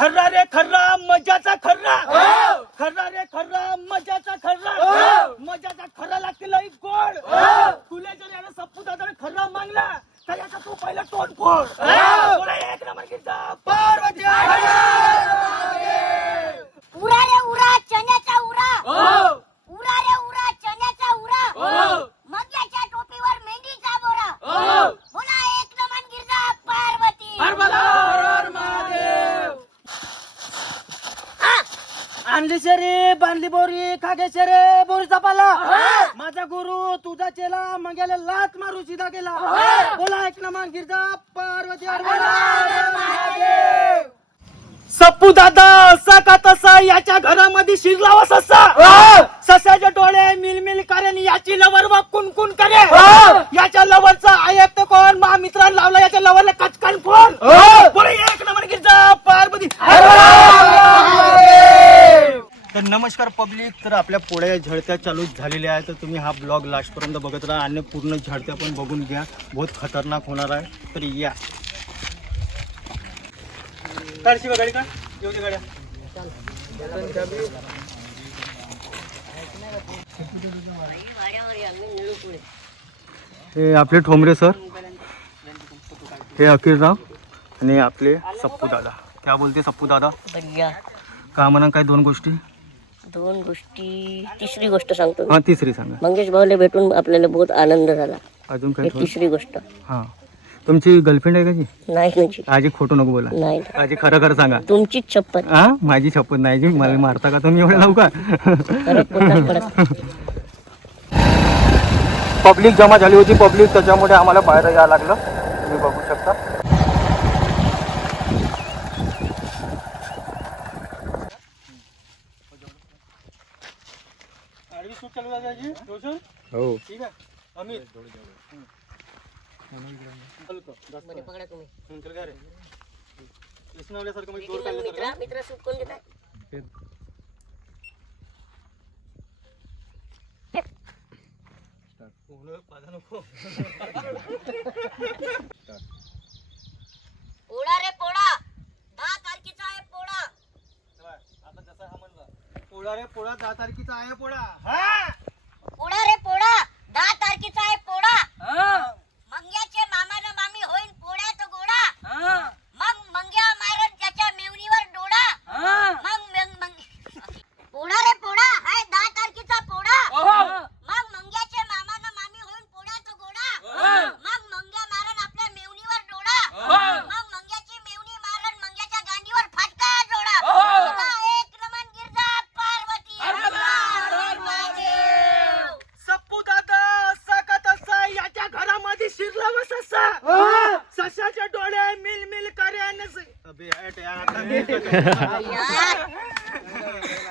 खर्रा रे खर्रा मजाचा खर्रा, खर्रा रे खर्रा मजाचा खर्रा, मजाचा खर्रा लागते लई गोड. तुला जर यानं सप्पू दादाने खर्रा मागला तर याचा तू पहिला तोंड फोड. बोला एक नंबर गीता पार्वती. उरा रे उरा चण्याचा उरा, उरा रे उरा चण्याचा उरा, मग्याच्या टोपीवर मेंढीचा बोरा. बोला एक नमन गिरजा पार्वती. आणली शरी बांधली बोरी खागे शरे बोरीचा पाला. माझा गुरु तुझा चेला मंग्याला लात मारू सीधा गेला. बोला एक नमन गिरजा पार्वती. सप्पू दादा असा का तसा याच्या घरामध्ये शिरलावा ससा. ससाचे डोळे मिलमिल करे याची लवर व कुणकुण करे. याच्या लवरचा आयत कोण मा मित्रांना लावला याच्या लवरला कचकन फोन. बोला एक नंबर गिरजा पार्वती. तर नमस्कार पब्लिक. तर आपल्या पोळ्या झडत्या चालू झालेल्या आहेत. तर तुम्ही हा ब्लॉग लास्टपर्यंत बघत राहा आणि पूर्ण झडत्या पण बघून घ्या. बहुत खतरनाक होणार आहे. तर या काढशी का गाडी का येऊ दे गाड्या. हे आपले ठोंबरे सर, हे अखिलराव आणि आपले सप्पू दादा. क्या बोलते सप्पू दादा? बढिया. का म्हणा काय दोन गोष्टी? दोन गोष्टी. तिसरी गोष्ट सांगतो. हा तिसरी सांगा. मंगेश भाऊला भेटून आपल्याला बहुत आनंद झाला. अजून काय? तिसरी गोष्ट. हा तुमची गर्लफ्रेंड आहे का जी? नाही म्हणजे आजी खोटं नको बोला. नाही. आजी खरं खरं सांगा. तुमचीच शपथ. हा माझी शपथ नाही जी. मला मारता का तुम्ही एवढ्या लवकर? पब्लिक जमा झाली होती पब्लिक, त्याच्यामुळे आम्हाला बाहेर यायला लागलं. तुम्ही बघू शकता. हो ठीक आहे. अमित मित्र सूट कोण घेत आहे? पोळा रे पोळा 10 तारखेचा आहे पोळा. आता जसा हा म्हणला पोळा रे पोळा 10 तारखेचा आहे पोळा. पोळा रे पोळा 10 तारखेचा आहे पोळा. मंग्याचे मामानं मामी होईन पोळ्यात गोडा. मग मंग्या मारन त्याच्या मेवणीवर डोळा. पोळा रे पोळा आहे 10 तारखेचा पोळा. मग मंग्याचे मामानं मामी होईन पोळ्यात गोडा. मग मंग्या मारन आपल्या मेवणीवर डोळा. मग मंग्याची मेवणी मारन मंग्याच्या गांडीवर फाटका जोडा. एक नमन गिरजा पार्वती. सप्पू दादा असा का तसा याच्या घरामध्ये शिरला व ससा. ससाचे डोळे मिल मिल करे.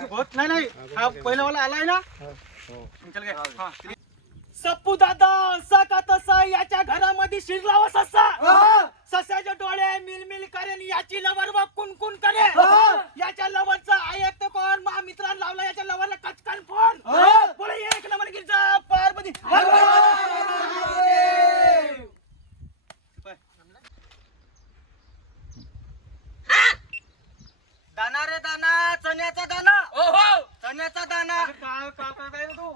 होत नाही. हा पहिला वाला आलाय ना. चल गे. सप्पू दादा असा का तसा याच्या घरामध्ये शिरला व ससा. ससाचे डोळे मिल मिल करे याची लवर व कुणकुण करे. याच्या लवरचा आयत कोण मा मित्रांना लावला याच्या लवरला कचकन फोन. बोला एक नंबर गिरजा पार्वती. दाना रे दाना चण्याचा दाना. चण्याचा दाना. काय तू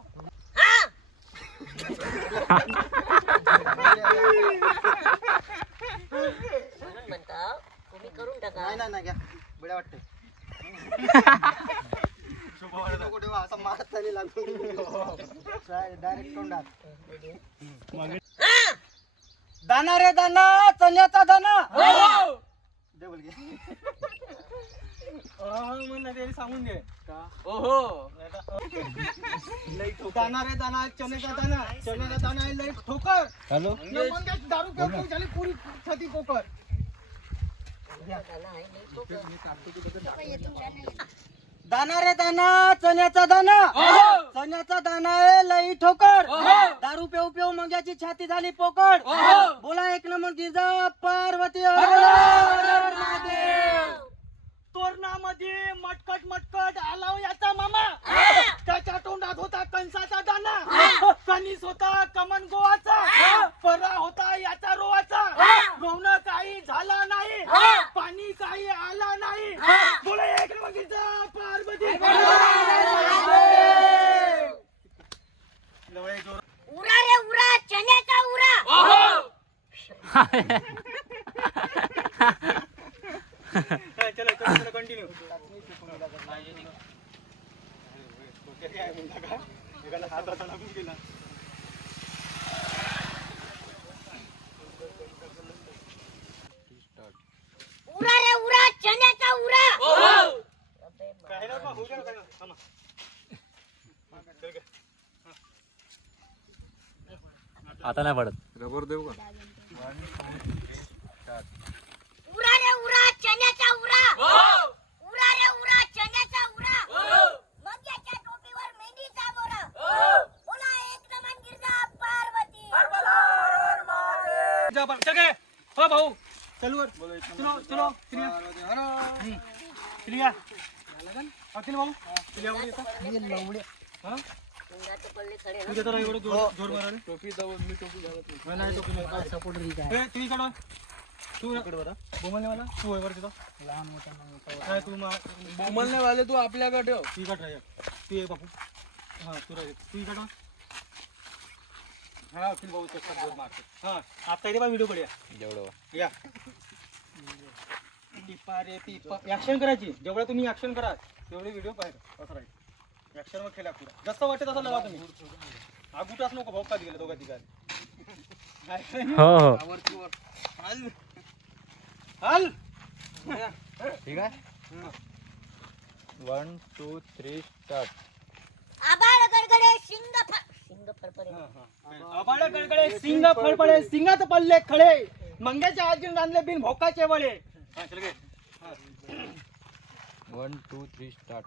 म्हणता तुम्ही करून टाका. नाही घ्या बड्या वाटते. असं मारताना लागून डायरेक्ट तोंडात. दाना रे दाना चण्याचा दाना. डबल घे. सांगून दे का. दाना रे दाना चण्याचा दाना. चण्याचा दाना लई ठोकर. हॅलो दारू पिऊन झाली पुरी छाती पोकर. दाना रे दाना चण्याचा दाना. चण्याचा दाना आहे लई ठोकर. दारू पेऊ पेऊ मंग्याची छाती झाली पोकळ. बोला एक नंबर गिरजा पार्वती. तोरणामध्ये मटकट मटकट आला याचा मामा. त्याच्या तोंडात होता कंसाचा दाना. कणीस होता कमन गोवाचा. परा होता याचा रोवाचा. रोवणं काही झाला नाही. पाणी काही आला नाही. चलो चलो कंटिन्यू. उरा रे उरा चण्याचा उरा. काय ना होऊ द्या काय थांबा. आता नाही पडत. रबर देऊ का? उरा रे उरा चण्याचा उरा. उरा रे उरा चण्याचा उरा. मंग्याच्या टोपीवर मेंढीचा मोरा. बोला एक नमन गिरजा पार्वती. चल काय हो भाऊ चलू वर. चलो चलो क्रिया अखिल भाऊ क्रिया वर येता. हा मंग्याचे पल्ले खडे तुझे तर एवढं जोर मारायला टोपी जाऊ मी टोपी घालत नाही. नाही टोपी नाही सपोर्ट तू इकडं तू इकडे बरं बोमलने वाला तू वर तिथं लहान मोठा काय तू बोमलने वाले तू आपल्याकडे ठेव. तू इकडं राह तू ये बापू हा तू राह तू इकडं हा अखिल भाऊ तसा जोर मारतो. हा आता इथे बा व्हिडिओ कडे जेवढं या पिपा रे पिपा ऍक्शन करायची. जेवढा तुम्ही ऍक्शन करा तेवढे व्हिडिओ पाहिजे असं राहील. ऍक्शन वर खेळा पुरा जसं वाटतं तसं लावा तुम्ही. आगुटाच नको भाऊ का गेले दोघा तिघांनी. हो हो आवरती वर. हाल हाल ठीक आहे. 1 2 3 स्टार्ट. आबाळ गडगडे शिंग फरफरे. आबाळ गडगडे सिंग फळफळे सिंगात पडले खडे मंग्याच्या आजीन रांधले बिन भोकाचे वळे. हा चल गे 1 2 3 स्टार्ट.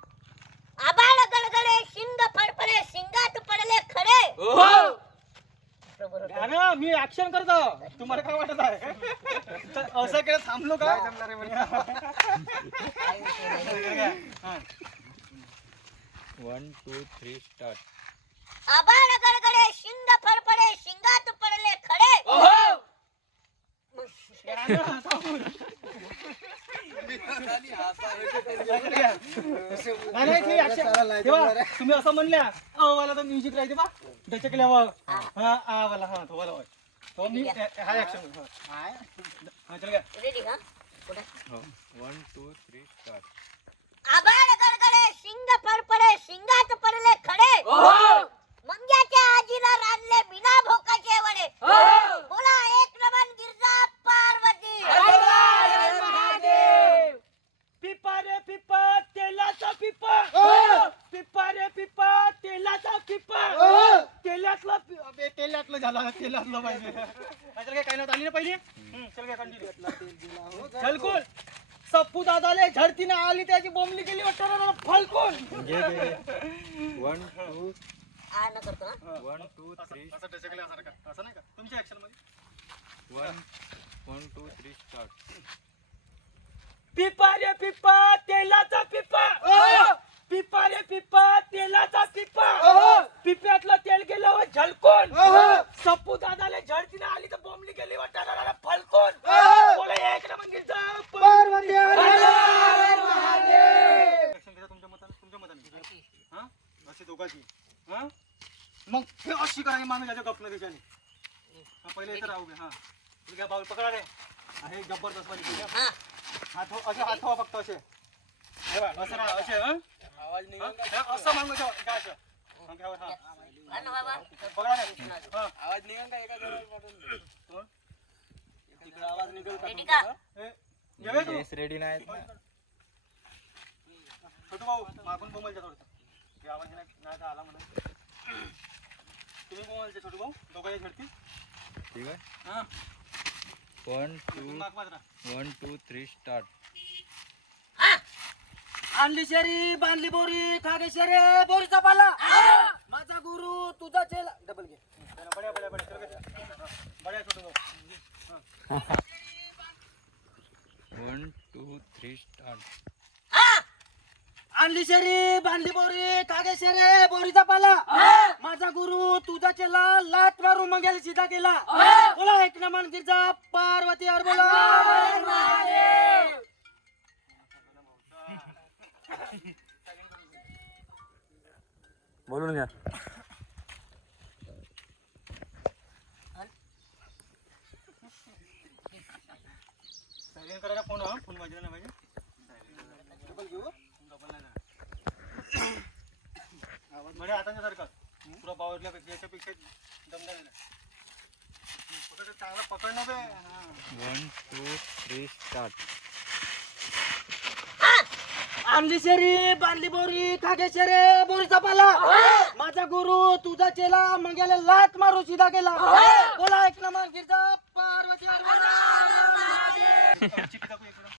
आबाळ गडगडे शिंग फडफडे शिंगात पडले खडे. ना मी ऍक्शन करतो. तुम्हाला काय वाटत आहे असं केलं थांबलो का? 1 2 3 स्टार्ट. आबाळ गडगडे शिंग फडफडे शिंगात पडले खडे. तुम्ही असं म्हणल्या मला तर म्युझिक राहते बा त्याच्याकडे हा वाला हा तो वाला तो मी हा ऍक्शन हा चल रेडी हा 1 2 3 स्टार्ट. आबाळ गडगडे शिंग फडफडे शिंगात पडले खडे. मंग्याच्या आजीला रांधले बिना भोकाचे वडे. बोला एक नमन गिरजा पार्वती. पिपा रे पिपा तेलाचा पिपा पिपा रे पिपा तेलाचा पिपा तेलातलं झालं तेलातलं पाहिजे. चल काय नाही आली ना पहिली. चल काय कंटिन्यू चल कोण सप्पू दादाले झडतीने आली त्याची बोंबली केली वाटतं फलकून. 1 2 आ न करतो ना 1 2 3 असं टचकल्यासारखं असं नाही का तुमच्या ऍक्शन मध्ये 1 2 3 स्टार्ट. पिपा रे पिपा तेलाचा पिपा पिपा रे पिपा तेलाचा पिपा पिप्यातलं तेल गेलं व झलकून सप्पू दादाले झडतीने आली तर बोंबली गेली वाटतं फलकून. बोला एक नंबर गिरजा पार्वती. तुमच्या मताने हा अशी दोघांची हा मग हे अशी करायची माणूस याच्या गपन त्याच्याने पहिले इथं राहू घ्या. हा तुम्ही घ्या बाऊल पकडा रे हे जबरदस्त वाली हात असे हात हवा फक्त असे हे बघ असं राहा असे आवाज निघाल का? असं मागू काय असं घ्यावर हा पकडा रे हा आवाज निघाल का? एका जणाला पाठवून दे. तिकडे आवाज निघेल का रेडी का? तुमचा? येवे तू केस रेडी नाही. छोटू भाऊ मागून बोंबलच्या थोडं हे आवाज नाही आला म्हणून तुम्ही बोंबलचे छोटू भाऊ दोघांच्या झडती ठीक आहे. हा 1 तुम्ही 2 माग मात्र 1 2 3 स्टार्ट. आणली शेरी बांधली बोरी खागे शेरे बोरीचा पाला माझा गुरु तुझा चेला डबल घे बड्या बड्या बड्या चल बड्या बड्या छोटू भाऊ 1 2 3 स्टार्ट. आणली शेरी बांधली बोरी खागे शेरे बोरीचा पाला माझा गुरु तुझा चेला लात मारून मंगेल सीधा केला. बोला एक नमन गिरजा पार्वती और बोला बोलून घ्या. चेंज करायला फोन फोन वाजला नाही पाहिजे. डबल घेऊ डबल नाही म्हणजे आता सारखा पुरा पावरल्यापेक्षा याच्यापेक्षा दमदार आहे. पकड चांगला पकड ना बे. 1 2 3 स्टार्ट. आणली शेरी बांधली बोरी खागे शेरे बोरीचा पाला. माझा गुरु तुझा चेला मंग्याला लात मारू सीधा केला. बोला एक नंबर गिरजा पार्वती.